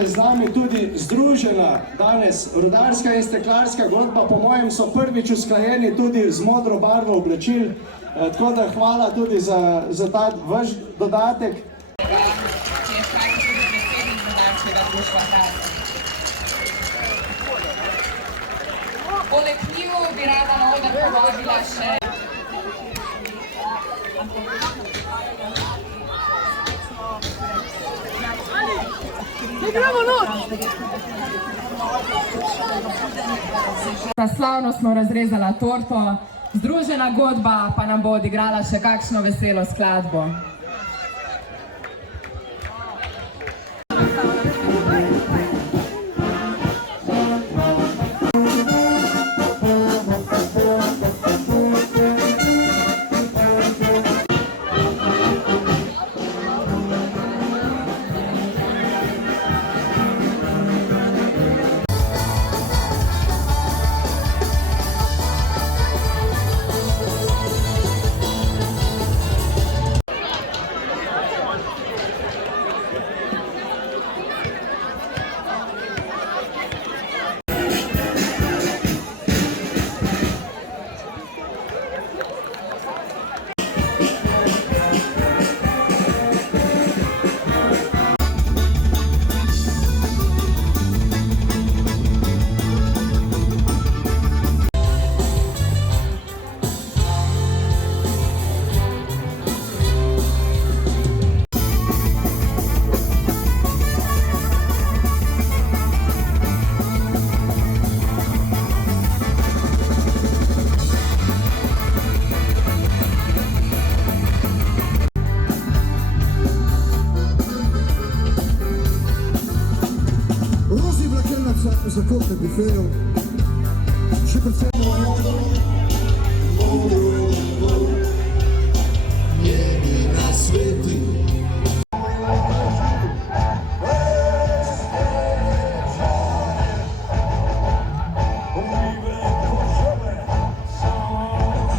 da je z nami tudi združena danes rudarska in steklarska godba. Po mojem so prvič usklajeni tudi z modro barvo oblačil, tako da hvala tudi za ta vaš dodatek. Če je hkrati tudi predsednik rudarskega društva Hras. Poleg njiju bi rada na oder povabila še slavnostno razrezala torto, združena godba pa nam bo odigrala še kakšno veselo skladbo. Zakotne bifejo, še predvsem